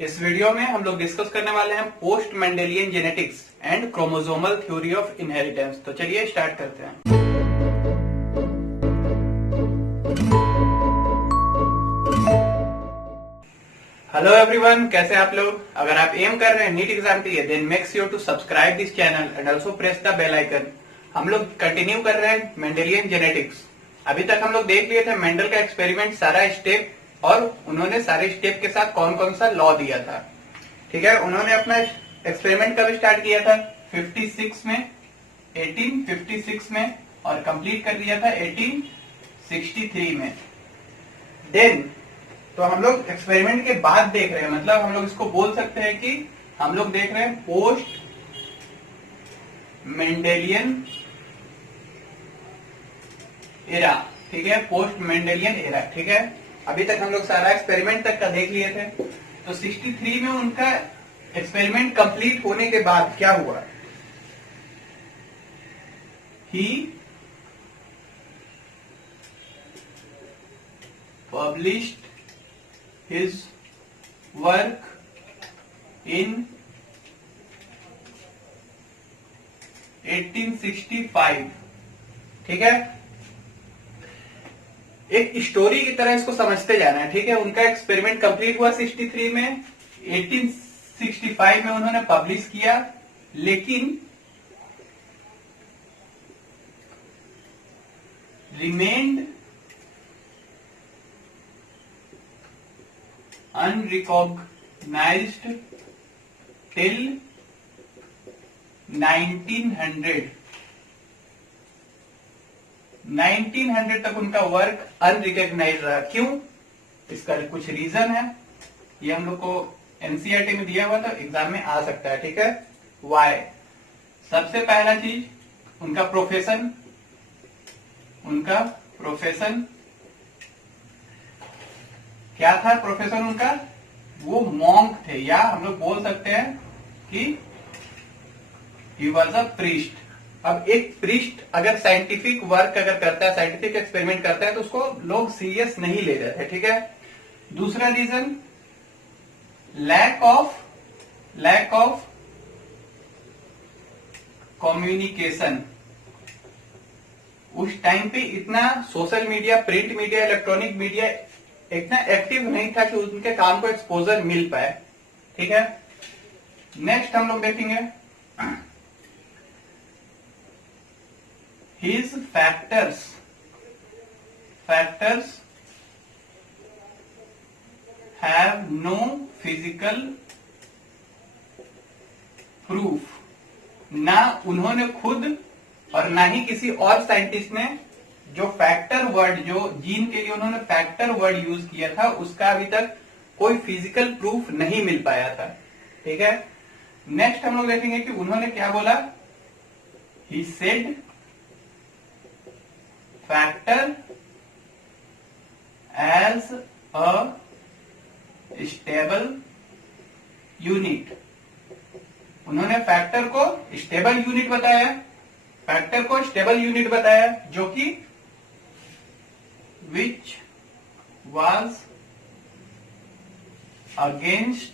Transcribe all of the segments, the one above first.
इस वीडियो में हम लोग डिस्कस करने वाले हैं post Mendelian genetics and chromosomal theory of inheritance. तो चलिए स्टार्ट करते हैं। हेलो एवरीवन, कैसे आप लोग? अगर आप एम कर रहे हैं नीट एग्जाम के लिए, then make sure to subscribe this channel and also press the bell icon. हम लोग कंटिन्यू कर रहे हैं मेंडेलियन जेनेटिक्स। अभी तक हम लोग देख लिए थे मेंडल का एक्सपेरिमेंट, सारा स्टेप, और उन्होंने सारे स्टेप के साथ कौन कौन सा लॉ दिया था। ठीक है, उन्होंने अपना एक्सपेरिमेंट कब स्टार्ट किया था? 1856 में, और कंप्लीट कर दिया था 1863 में। देन तो हम लोग एक्सपेरिमेंट के बाद देख रहे हैं, मतलब हम लोग इसको बोल सकते हैं कि हम लोग देख रहे हैं पोस्ट मेंडेलियन एरा। ठीक है, पोस्ट मेंडेलियन एरा। ठीक है, अभी तक हम लोग सारा एक्सपेरिमेंट तक का देख लिए थे। तो 63 में उनका एक्सपेरिमेंट कंप्लीट होने के बाद क्या हुआ? ही पब्लिश्ड his work in 1865। ठीक है, एक स्टोरी की तरह इसको समझते जाना है। ठीक है, उनका एक्सपेरिमेंट कंप्लीट हुआ 63 में, 1865 में उन्होंने पब्लिश किया, लेकिन रिमेन्ड unrecognized till 1900 तक उनका वर्क अनरिकॉग्नाइज रहा। क्यों? इसका कुछ रीजन है, ये हम लोग को एनसीईआरटी में दिया हुआ था, एग्जाम में आ सकता है। ठीक है, वाई? सबसे पहला चीज उनका प्रोफेशन क्या था? प्रोफेशन उनका, वो मॉन्क थे, या हम लोग बोल सकते हैं कि ही वॉज अ प्रीस्ट। अब एक प्रीस्ट अगर साइंटिफिक वर्क अगर करता है, साइंटिफिक एक्सपेरिमेंट करता है, तो उसको लोग सीरियस नहीं ले रहे थे। ठीक है, दूसरा रीजन लैक ऑफ कम्युनिकेशन। उस टाइम पे इतना social media, print media, electronic media इतना एक्टिव नहीं था कि उनके काम को एक्सपोजर मिल पाए। ठीक है, नेक्स्ट हम लोग देखेंगे his factors have no physical proof. ना उन्होंने खुद और ना ही किसी और साइंटिस्ट ने जो फैक्टर वर्ड, जो जीन के लिए उन्होंने फैक्टर वर्ड यूज किया था, उसका अभी तक कोई फिजिकल प्रूफ नहीं मिल पाया था। ठीक है, नेक्स्ट हम लोग देखेंगे कि उन्होंने क्या बोला। He said factor as a stable unit. उन्होंने फैक्टर को स्टेबल यूनिट बताया, जो कि which was against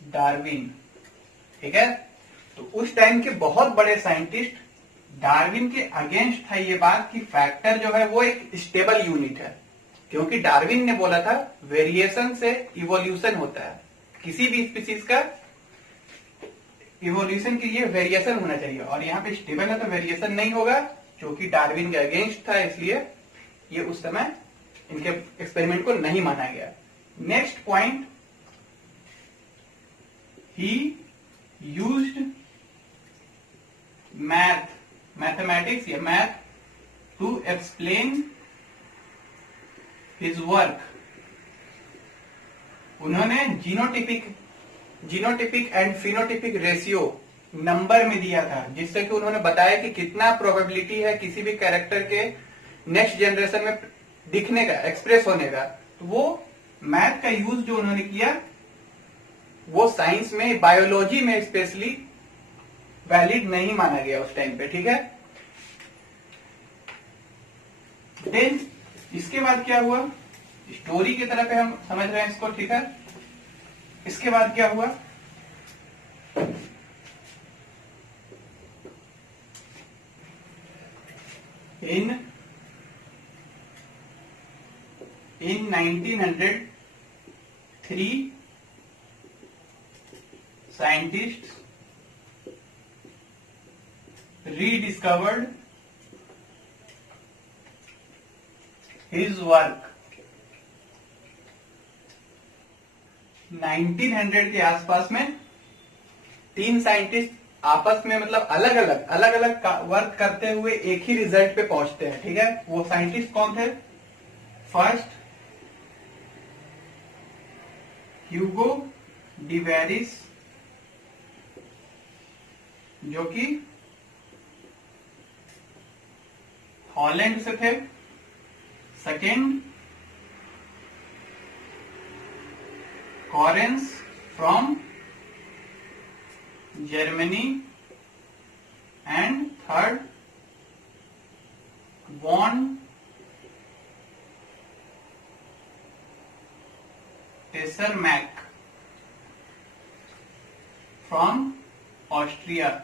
डार्विन। ठीक है, तो उस टाइम के बहुत बड़े साइंटिस्ट डार्विन के अगेंस्ट था ये बात कि फैक्टर जो है वो एक स्टेबल यूनिट है, क्योंकि डार्विन ने बोला था वेरिएशन से इवोल्यूशन होता है, किसी भी स्पीसीज का इवोल्यूशन के लिए वेरिएशन होना चाहिए, और यहाँ पे स्टेबल है तो वेरिएशन नहीं होगा, जो कि डार्विन के अगेंस्ट था, इसलिए ये उस समय इनके एक्सपेरिमेंट को नहीं माना गया। Next point, he used mathematics या math to explain his work. उन्होंने genotypic and phenotypic ratio number में दिया था, जिससे कि उन्होंने बताया कि कितना प्रोबेबिलिटी है किसी भी कैरेक्टर के नेक्स्ट जनरेशन में दिखने का, एक्सप्रेस होने का। तो वो मैथ का यूज जो उन्होंने किया, वो साइंस में, बायोलॉजी में स्पेशली वैलिड नहीं माना गया उस टाइम पे। ठीक है, देन इसके बाद क्या हुआ, स्टोरी की तरह पे हम समझ रहे हैं इसको, ठीक है। इसके बाद क्या हुआ, इन 1903 scientists rediscovered his work। 1900 के आसपास में 3 साइंटिस्ट आपस में मतलब अलग अलग वर्क करते हुए एक ही रिजल्ट पे पहुंचते हैं, ठीक है। वो साइंटिस्ट कौन थे, फर्स्ट ह्यूगो डिवेरिस जो कि हॉलैंड से थे, second Correns from Germany and third von Tschermak from Austria.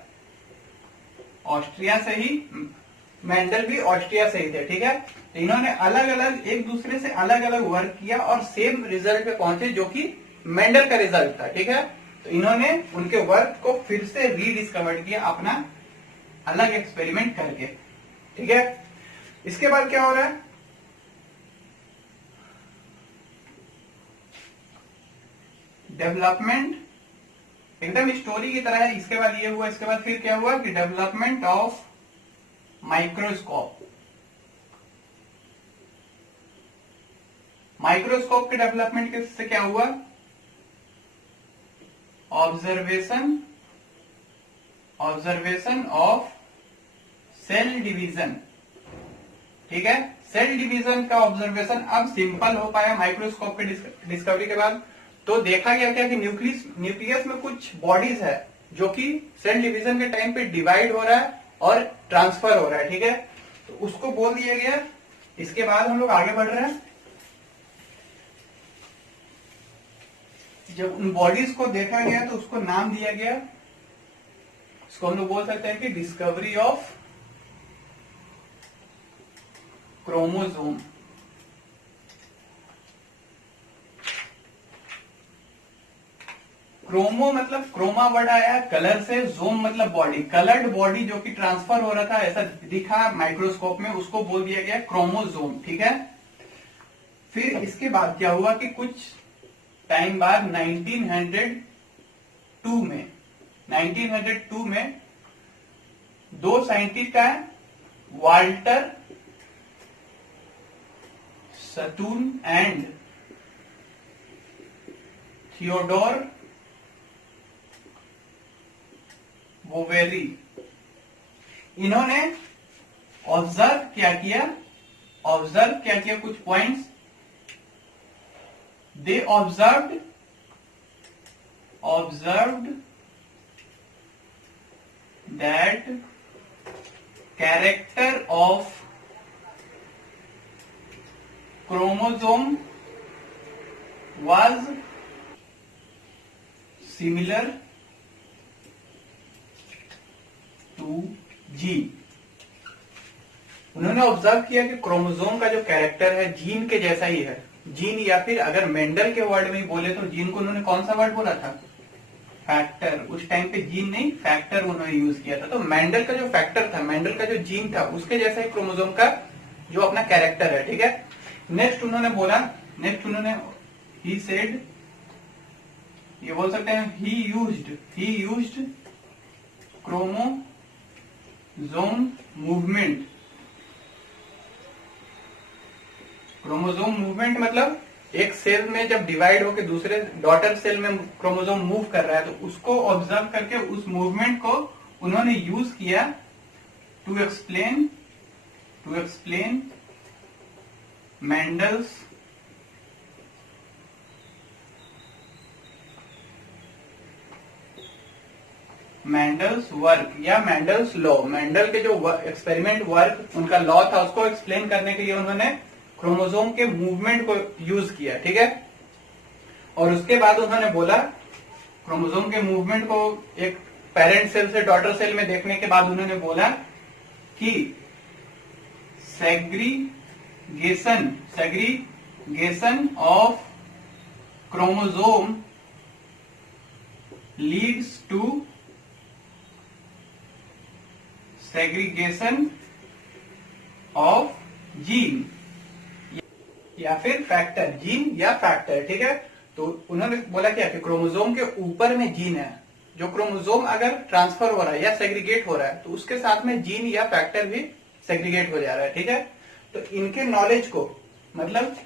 Austria से ही, मेंडल भी ऑस्ट्रिया से ही थे, ठीक है। तो इन्होंने अलग अलग एक दूसरे से अलग अलग वर्क किया और सेम रिजल्ट पे पहुंचे जो कि मेंडल का रिजल्ट था, ठीक है। तो इन्होंने उनके वर्क को फिर से रीडिस्कवर किया अपना अलग एक्सपेरिमेंट करके, ठीक है। इसके बाद क्या हो रहा है, डेवलपमेंट एकदम स्टोरी की तरह है। इसके बाद ये हुआ, इसके बाद फिर क्या हुआ कि डेवलपमेंट ऑफ माइक्रोस्कोप। माइक्रोस्कोप के डेवलपमेंट से क्या हुआ, ऑब्जर्वेशन ऑफ सेल डिवीजन, ठीक है। सेल डिवीजन का ऑब्जर्वेशन अब सिंपल हो पाया माइक्रोस्कोप के डिस्कवरी के बाद। तो देखा गया क्या कि न्यूक्लियस में कुछ बॉडीज है जो कि सेल डिवीजन के टाइम पे डिवाइड हो रहा है और ट्रांसफर हो रहा है, ठीक है। तो उसको बोल दिया गया। इसके बाद हम लोग आगे बढ़ रहे हैं। जब उन बॉडीज को देखा गया तो उसको नाम दिया गया, इसको हम लोग बोल सकते हैं कि डिस्कवरी ऑफ क्रोमोसोम। क्रोमो मतलब क्रोमा वर्ड आया कलर से, जोम मतलब बॉडी, कलर्ड बॉडी जो कि ट्रांसफर हो रहा था ऐसा दिखा माइक्रोस्कोप में, उसको बोल दिया गया क्रोमोसोम, ठीक है। फिर इसके बाद क्या हुआ कि कुछ टाइम बाद 1902 में 2 साइंटिस्ट आए, वाल्टर सटून एंड थियोडोर बोवेरी। इन्होंने ऑब्जर्व क्या किया कुछ points. They observed that character of chromosome was similar to gene. उन्होंने ऑब्जर्व किया कि क्रोमोसोम का जो कैरेक्टर है जीन के जैसा ही है। जीन, या फिर अगर मेंडल के वर्ड में ही बोले तो जीन को उन्होंने कौन सा वर्ड बोला था, फैक्टर। उस टाइम पे जीन नहीं फैक्टर उन्होंने यूज किया था। तो मेंडल का जो फैक्टर था, मेंडल का जो जीन था, उसके जैसा ही क्रोमोसोम का जो अपना कैरेक्टर है, ठीक है। नेक्स्ट उन्होंने ही सेड, ये बोल सकते हैं ही used chromosome movement. Chromosome movement मतलब एक सेल में जब डिवाइड होकर दूसरे डॉटर सेल में क्रोमोसोम मूव कर रहा है, तो उसको ऑब्जर्व करके उस मूवमेंट को उन्होंने यूज किया टू एक्सप्लेन मेंडल्स वर्क या मेंडल्स लॉ। मेंडल के जो एक्सपेरिमेंट वर्क उनका लॉ था उसको एक्सप्लेन करने के लिए उन्होंने क्रोमोसोम के मूवमेंट को यूज किया, ठीक है। और उसके बाद उन्होंने बोला, क्रोमोसोम के मूवमेंट को एक पेरेंट सेल से डॉटर सेल में देखने के बाद उन्होंने बोला कि segregation of chromosome leads to segregation of gene या फिर फैक्टर, जीन या फैक्टर, ठीक है। तो उन्होंने बोला क्या कि क्रोमोसोम के ऊपर में जीन है, जो क्रोमोसोम अगर ट्रांसफर हो रहा है या सेग्रीगेट हो रहा है तो उसके साथ में जीन या फैक्टर भी सेग्रीगेट हो जा रहा है, ठीक है। तो इनके नॉलेज को, मतलब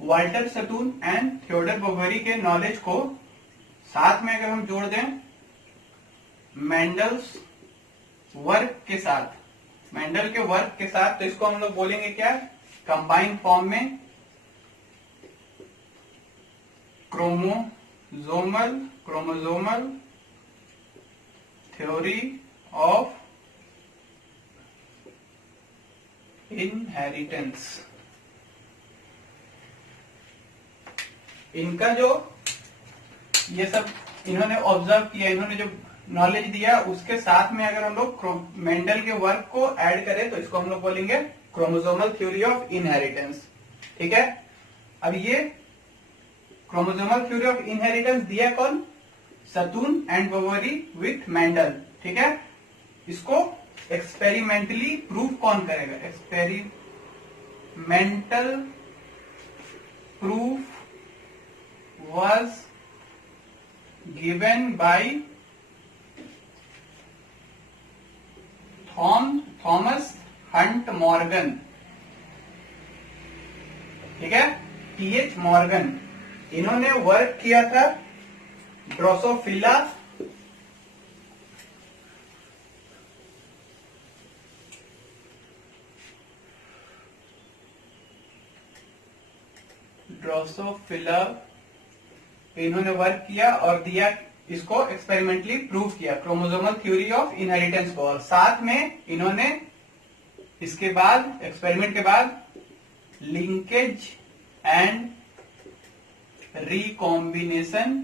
वाल्टर सटून एंड थियोडर बोवेरी के नॉलेज को साथ में अगर हम जोड़ दें मेंडल्स वर्क के साथ, मेंडल के वर्क के साथ, तो इसको हम लोग बोलेंगे क्या, कंबाइन फॉर्म में क्रोमोसोमल थ्योरी ऑफ इनहेरिटेंस। इनका जो ये सब इन्होंने ऑब्जर्व किया, इन्होंने जो नॉलेज दिया, उसके साथ में अगर हम लोग मेंडल के वर्क को ऐड करें तो इसको हम लोग बोलेंगे क्रोमोसोमल थ्योरी ऑफ इनहेरिटेंस, ठीक है। अब ये क्रोमोसोमल थ्योरी ऑफ इनहेरिटेंस दिया कौन, सतून एंड बोवेरी विथ मेंडल, ठीक है। इसको एक्सपेरिमेंटली प्रूव कौन करेगा, experimental proof was given by Thomas Hunt Morgan, ठीक है, टीएच मॉर्गन। इन्होंने वर्क किया था ड्रोसोफिला इन्होंने वर्क किया और दिया, इसको एक्सपेरिमेंटली प्रूव किया क्रोमोसोमल थ्योरी ऑफ इनहेरिटेंस को। और साथ में इन्होंने इसके बाद, एक्सपेरिमेंट के बाद, लिंकेज एंड रिकॉम्बिनेशन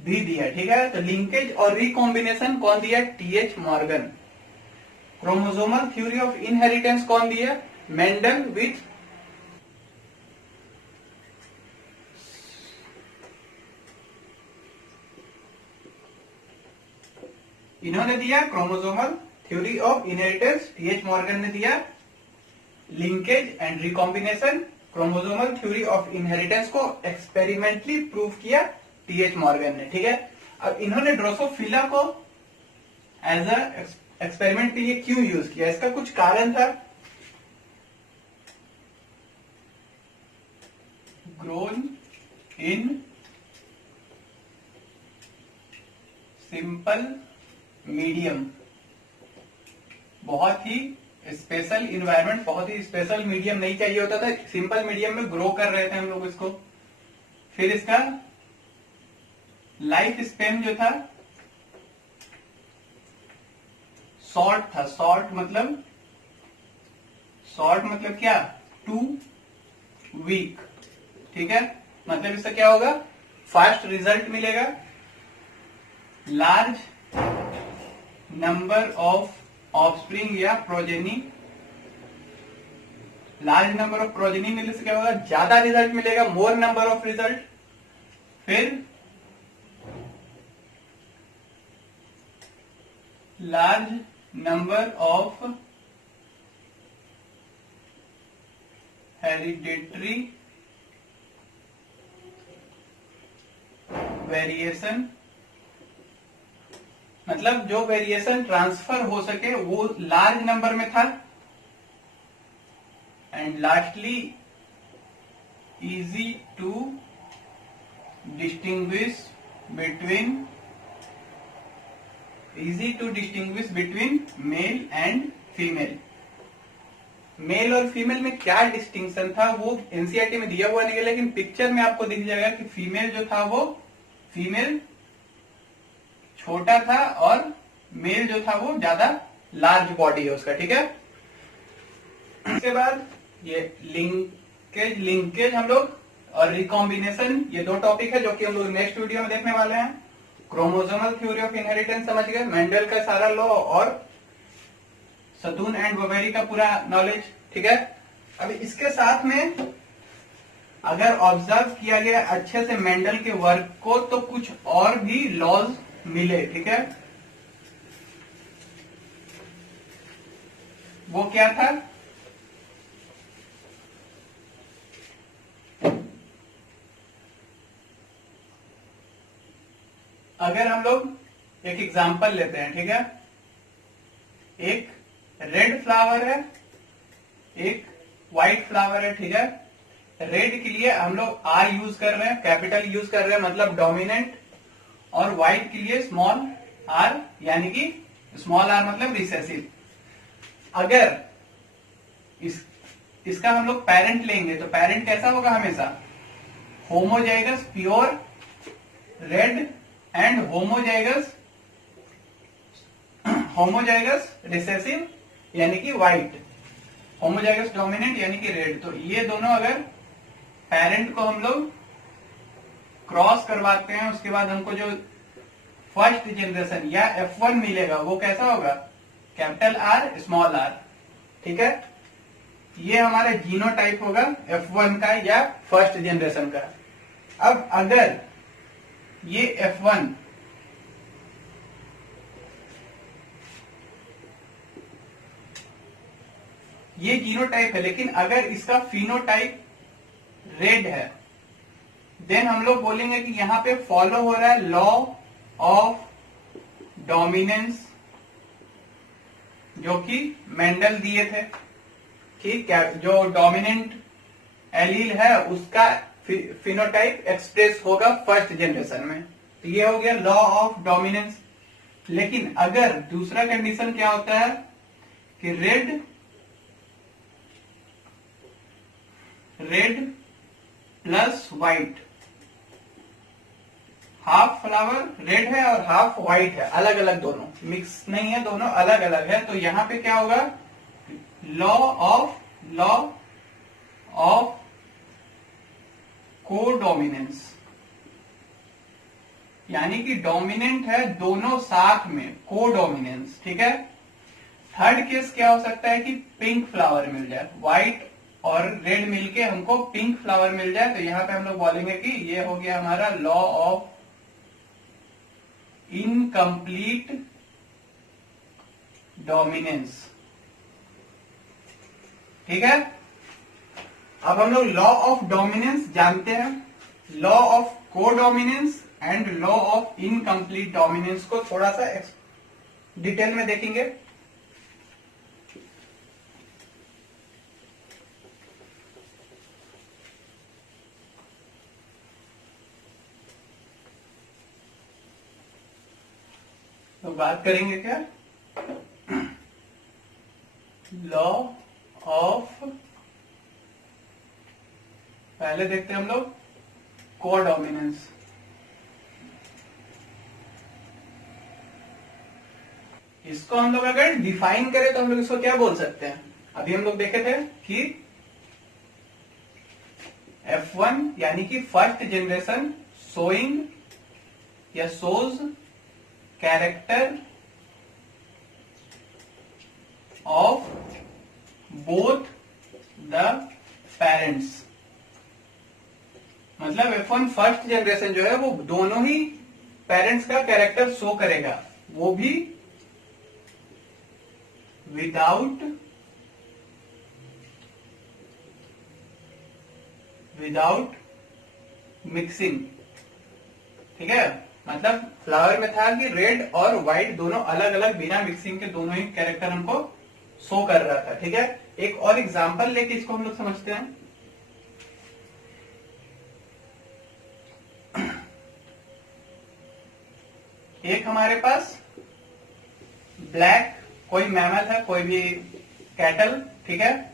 भी दिया, ठीक है। तो लिंकेज और रिकॉम्बिनेशन कौन दिया, T H Morgan. Chromosomal theory of inheritance कौन दिया, मेंडल विथ इन्होंने दिया chromosomal theory of inheritance, T H Morgan ने दिया linkage and recombination, chromosomal theory of inheritance को एक्सपेरिमेंटली प्रूव किया टीएच मॉर्गन ने, ठीक है। अब इन्होंने ड्रोसोफिला को एज अ एक्सपेरिमेंट के लिए क्यों यूज किया, इसका कुछ कारण था। ग्रोन इन सिंपल मीडियम, बहुत ही स्पेशल इन्वायरमेंट, बहुत ही स्पेशल मीडियम नहीं चाहिए होता था, सिंपल मीडियम में ग्रो कर रहे थे हम लोग इसको। फिर इसका लाइफ स्पेन जो था शॉर्ट था, शॉर्ट मतलब क्या, 2 वीक, ठीक है। मतलब इससे क्या होगा, फास्ट रिजल्ट मिलेगा, लार्ज नंबर ऑफ ऑफस्प्रिंग या progeny, large number of progeny मिलने से क्या होगा, ज्यादा रिजल्ट मिलेगा, मोर नंबर ऑफ रिजल्ट। फिर large number of hereditary variation, मतलब जो वेरिएशन ट्रांसफर हो सके वो लार्ज नंबर में था। And lastly easy to distinguish between male and female. Male और फीमेल में क्या डिस्टिंक्शन था वो एनसीईआरटी में दिया हुआ नहीं है, लेकिन पिक्चर में आपको दिख जाएगा कि फीमेल जो था वो, फीमेल छोटा था और मेल जो था वो ज्यादा लार्ज बॉडी है उसका, ठीक है। इसके बाद ये लिंकेज लिंकेज हम लोग और रिकॉम्बिनेशन, ये दो टॉपिक है जो कि हम लोग नेक्स्ट वीडियो में देखने वाले हैं। क्रोमोसोमल थ्योरी ऑफ इनहेरिटेंस समझ गए, मेंडल का सारा लॉ और सतून एंड बवेरी का पूरा नॉलेज, ठीक है। अब इसके साथ में अगर ऑब्जर्व किया गया अच्छे से मेंडल के वर्क को तो कुछ और भी लॉज मिले, ठीक है। वो क्या था? अगर हम लोग एक एग्जांपल लेते हैं, ठीक है, एक रेड फ्लावर है, एक व्हाइट फ्लावर है, ठीक है। रेड के लिए हम लोग आर यूज कर रहे हैं, कैपिटल यूज कर रहे हैं, मतलब डोमिनेंट, और व्हाइट के लिए स्मॉल आर, यानी कि स्मॉल आर मतलब रिसेसिव। अगर इसका हम लोग पेरेंट लेंगे तो पेरेंट कैसा होगा? हमेशा homozygous pure red and homozygous recessive यानी कि व्हाइट, होमोजाइगस डोमिनेंट यानी कि रेड। तो ये दोनों अगर पेरेंट को हम लोग क्रॉस करवाते हैं, उसके बाद हमको जो फर्स्ट जनरेशन या F1 मिलेगा वो कैसा होगा? कैपिटल आर स्मॉल आर, ठीक है। ये हमारा जीनोटाइप होगा F1 का या फर्स्ट जनरेशन का। अब अगर ये F1 ये जीनोटाइप है, लेकिन अगर इसका फिनोटाइप रेड है, देन हम लोग बोलेंगे कि यहां पे फॉलो हो रहा है लॉ ऑफ डोमिनेंस, जो कि मेंडल दिए थे कि जो डोमिनेंट एलील है उसका फिनोटाइप एक्सप्रेस होगा फर्स्ट जनरेशन में। तो ये हो गया लॉ ऑफ डोमिनेंस। लेकिन अगर दूसरा कंडीशन क्या होता है कि red plus white, half flower red है और हाफ व्हाइट है, अलग अलग, दोनों मिक्स नहीं है, दोनों अलग अलग है। तो यहां पे क्या होगा? लॉ ऑफ कोडोमिनेंस, यानी कि डोमिनेंट है दोनों साथ में, कोडोमिनेंस, ठीक है। थर्ड केस क्या हो सकता है कि पिंक फ्लावर मिल जाए, व्हाइट और रेड मिलके हमको पिंक फ्लावर मिल जाए। तो यहां पे हम लोग बोलेंगे कि ये हो गया हमारा लॉ ऑफ इनकम्प्लीट डोमिनेंस, ठीक है। अब हम लोग लॉ ऑफ डोमिनेंस जानते हैं, law of codominance and law of incomplete dominance को थोड़ा सा डिटेल में देखेंगे। तो बात करेंगे क्या? लॉ ऑफ, पहले देखते हैं हम लोग कोडोमिनेंस। इसको हम लोग अगर डिफाइन करें तो हम लोग इसको क्या बोल सकते हैं? अभी हम लोग देखे थे कि F1 यानी कि फर्स्ट जनरेशन शोइंग या shows character of both the parents, मतलब F1 फर्स्ट जनरेशन जो है वो दोनों ही पेरेंट्स का कैरेक्टर शो करेगा, वो भी विदाउट मिक्सिंग, ठीक है। मतलब फ्लावर में था कि रेड और व्हाइट दोनों अलग अलग बिना मिक्सिंग के दोनों ही कैरेक्टर हमको शो कर रहा था, ठीक है। एक और एग्जांपल लेके इसको हम लोग समझते हैं। एक हमारे पास ब्लैक कोई मैमल है, कोई भी कैटल, ठीक है,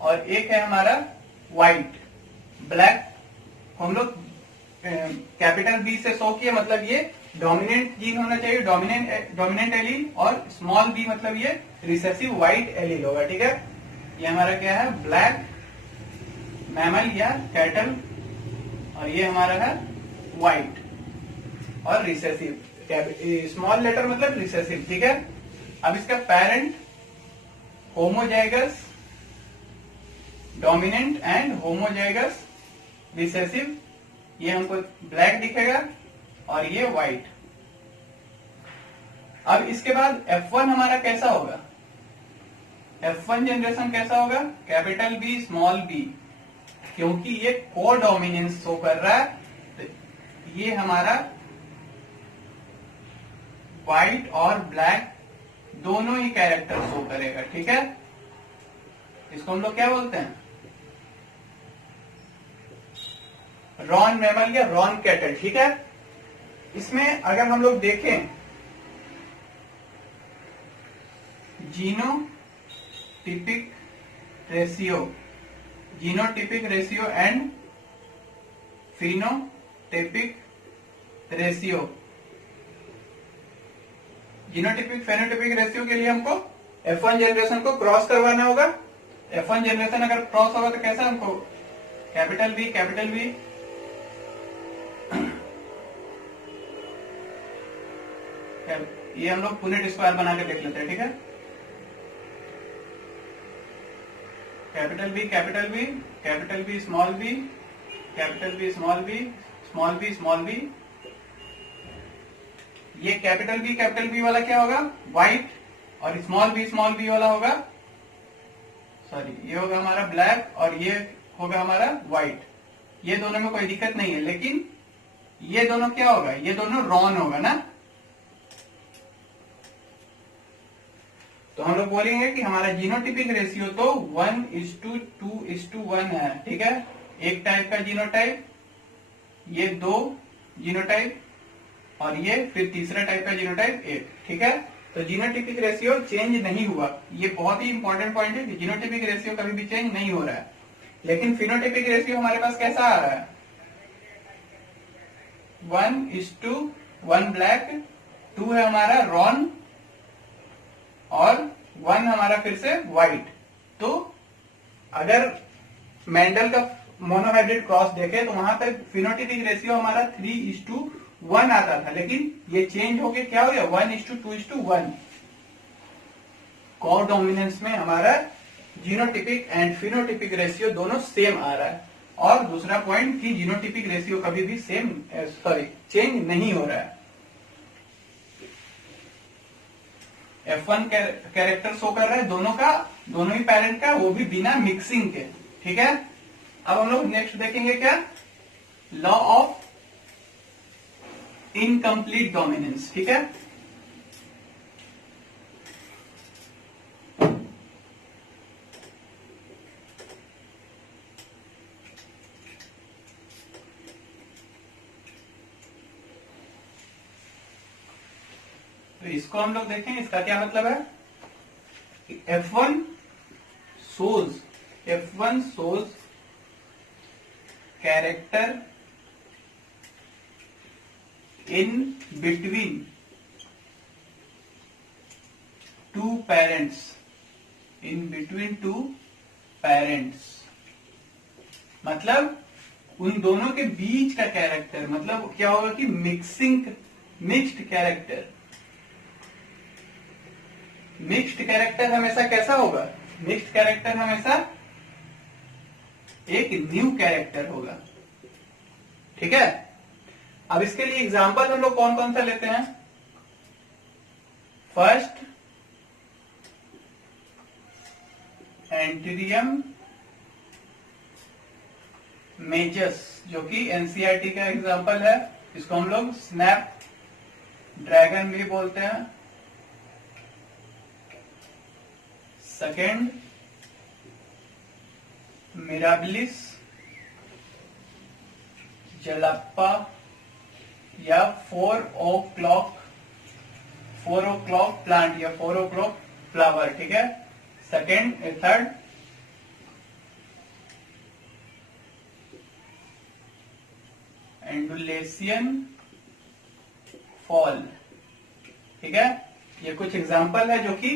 और एक है हमारा व्हाइट। ब्लैक हम लोग कैपिटल बी से शो किया, मतलब ये डोमिनेंट जीन होना चाहिए, डोमिनेंट एलील, और स्मॉल बी मतलब ये रिसेसिव व्हाइट एलील होगा, ठीक है। ये हमारा क्या है, ब्लैक मैमल या कैटल, और ये हमारा है व्हाइट और रिसेसिव। स्मॉल लेटर मतलब रिसेसिव, ठीक है। अब इसका parent homozygous dominant and homozygous recessive, ये हमको ब्लैक दिखेगा और ये व्हाइट। अब इसके बाद F1 हमारा कैसा होगा, F1 जनरेशन कैसा होगा, कैपिटल बी स्मॉल बी, क्योंकि ये कोडोमिनेंस शो कर रहा है, तो ये हमारा व्हाइट और ब्लैक दोनों ही कैरेक्टर शो करेगा, ठीक है। इसको हम लोग क्या बोलते हैं, रॉन मैमल या रॉन कैटल, ठीक है। इसमें अगर हम लोग देखें genotypic ratio and phenotypic ratio. Genotypic phenotypic ratio के लिए हमको F1 जनरेशन को क्रॉस करवाना होगा। F1 जनरेशन अगर क्रॉस होगा तो कैसा, हमको कैपिटल बी ये हम लोग पुनेट स्क्वायर बना के देख लेते हैं, ठीक है। Capital B small B, capital B small B, ये कैपिटल बी वाला क्या होगा, व्हाइट, और स्मॉल बी वाला होगा, सॉरी, ये होगा हमारा ब्लैक और ये होगा हमारा व्हाइट। ये दोनों में कोई दिक्कत नहीं है, लेकिन ये दोनों क्या होगा, ये दोनों रॉन होगा ना। तो हम लोग बोलेंगे कि हमारा जीनोटिपिक रेशियो तो 1:2:1 है, ठीक है। एक टाइप का जीनोटाइप, ये 2 जीनोटाइप, और ये फिर तीसरा टाइप का जीनोटाइप 1, ठीक है। तो जीनोटिपिक रेशियो चेंज नहीं हुआ, ये बहुत ही इंपॉर्टेंट पॉइंट है कि जीनोटिपिक रेशियो कभी भी चेंज नहीं हो रहा है। लेकिन फिनोटिपिक रेशियो हमारे पास कैसा आ रहा है, 1:1 ब्लैक, 2 है हमारा रॉन, और 1 हमारा फिर से व्हाइट। तो अगर मेंडल का मोनोहाइब्रिड क्रॉस देखे तो वहां तक फिनोटिपिक रेशियो हमारा 3:1 आता था, लेकिन ये चेंज हो गया, क्या हो गया, 1:2:1। कोडोमिनेंस में हमारा जीनोटिपिक एंड फिनोटिपिक रेशियो दोनों सेम आ रहा है। और दूसरा पॉइंट कि जीनोटिपिक रेशियो कभी भी चेंज नहीं हो रहा है। F1 कैरेक्टर शो कर रहा है दोनों ही पेरेंट का, वो भी बिना मिक्सिंग के, ठीक है। अब हम लोग नेक्स्ट देखेंगे क्या, लॉ ऑफ इनकम्प्लीट डोमिनेंस, ठीक है। तो इसको हम लोग देखें, इसका क्या मतलब है कि F1 shows character in between two parents, मतलब उन दोनों के बीच का कैरेक्टर, मतलब क्या होगा कि मिक्स्ड कैरेक्टर हमेशा कैसा होगा, मिक्स्ड कैरेक्टर हमेशा एक न्यू कैरेक्टर होगा, ठीक है। अब इसके लिए एग्जांपल हम लोग कौन कौन सा लेते हैं, फर्स्ट एंटीरियम मेजस, जो कि एनसीईआरटी का एग्जांपल है। इसको हम लोग स्नैप ड्रैगन भी बोलते हैं। सेकेंड मिराबिलिस जलप्पा या 4 o'clock प्लांट या 4 o'clock फ्लावर, ठीक है। थर्ड एंडुलेशियन फॉल, ठीक है। ये कुछ एग्जांपल है जो कि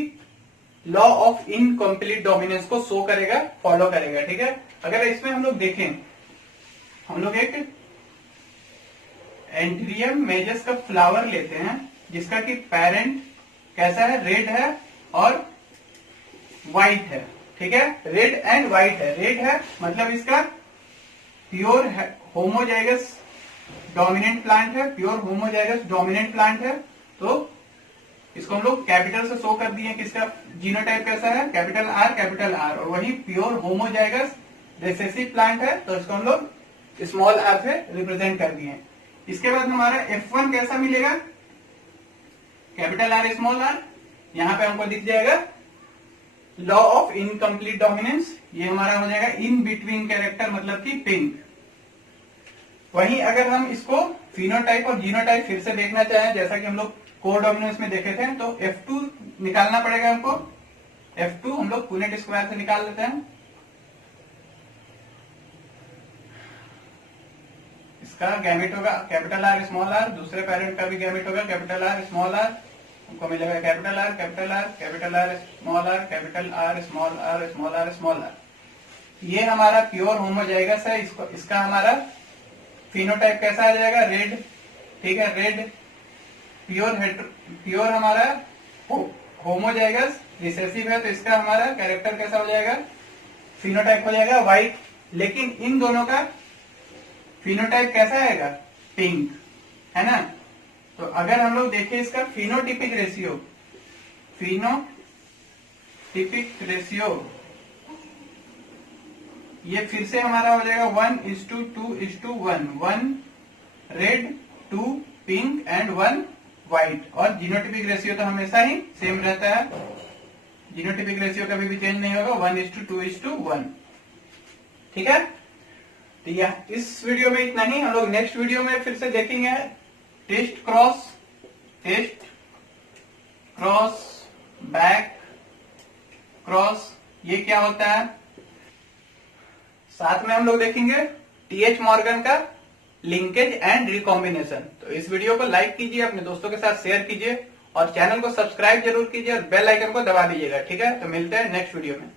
लॉ ऑफ इनकम्प्लीट डोमिनेंस को शो करेगा, फॉलो करेगा। ठीक है, अगर इसमें हम लोग देखें, हम लोग एक एंड्रियम मेजस का फ्लावर लेते हैं जिसका कि पेरेंट कैसा है, रेड है और व्हाइट है। ठीक है, रेड एंड व्हाइट है। रेड है मतलब इसका प्योर होमोजाइगस डोमिनेंट प्लांट है, प्योर होमोजाइगस डोमिनेंट प्लांट है। तो इसको हम लोग कैपिटल से शो कर दिए कि इसका जीनोटाइप कैसा है, कैपिटल आर, और वही प्योर होमोजाइगस रिसेसिव प्लांट है तो इसको हम लोग स्मॉल आर से रिप्रेजेंट कर दिए। इसके बाद हमारा F1 कैसा मिलेगा, कैपिटल आर स्मॉल आर, यहां पे हमको दिख जाएगा लॉ ऑफ इनकम्प्लीट डोमिनेंस, ये हमारा हो जाएगा इन बिटवीन कैरेक्टर मतलब कि पिंक। वहीं अगर हम इसको फिनोटाइप और जीनोटाइप फिर से देखना चाहें, जैसा कि हम लोग कोर डोमिनेंस में देखे थे, तो F2 निकालना पड़ेगा हमको। F2 हम लोग पुनेट स्क्वायर से निकाल लेते हैं। इसका गैमेट होगा कैपिटल आर स्मॉल आर, दूसरे पेरेंट का भी गैमेट होगा कैपिटल आर स्मॉल आर, हमको मिलेगा capital R capital R capital R small R capital R small R small R small R. ये हमारा प्योर होमोजाइगस है। इसका हमारा फिनोटाइप कैसा आ जाएगा, रेड। ठीक है, रेड प्योर हमारा होमोजाइगस रिसेसिव है तो इसका हमारा कैरेक्टर कैसा हो जाएगा, फिनोटाइप हो जाएगा व्हाइट। लेकिन इन दोनों का फिनोटाइप कैसा आएगा, पिंक, है ना। तो अगर हम लोग देखें इसका फिनोटिपिक रेशियो ये फिर से हमारा हो जाएगा 1:2:1, 1 रेड 2 पिंक एंड 1 व्हाइट। और जीनोटिपिक रेशियो तो हमेशा ही सेम रहता है, जीनोटिपिक रेशियो कभी भी चेंज नहीं होगा, 1:2:1। ठीक है, तो यह इस वीडियो में इतना ही। हम लोग नेक्स्ट वीडियो में फिर से देखेंगे टेस्ट क्रॉस बैक क्रॉस, ये क्या होता है। साथ में हम लोग देखेंगे TH मॉर्गन का लिंकेज एंड रिकॉम्बिनेशन। तो इस वीडियो को लाइक कीजिए, अपने दोस्तों के साथ शेयर कीजिए और चैनल को सब्सक्राइब जरूर कीजिए और बेल आइकन को दबा दीजिएगा। ठीक है, तो मिलते हैं नेक्स्ट वीडियो में।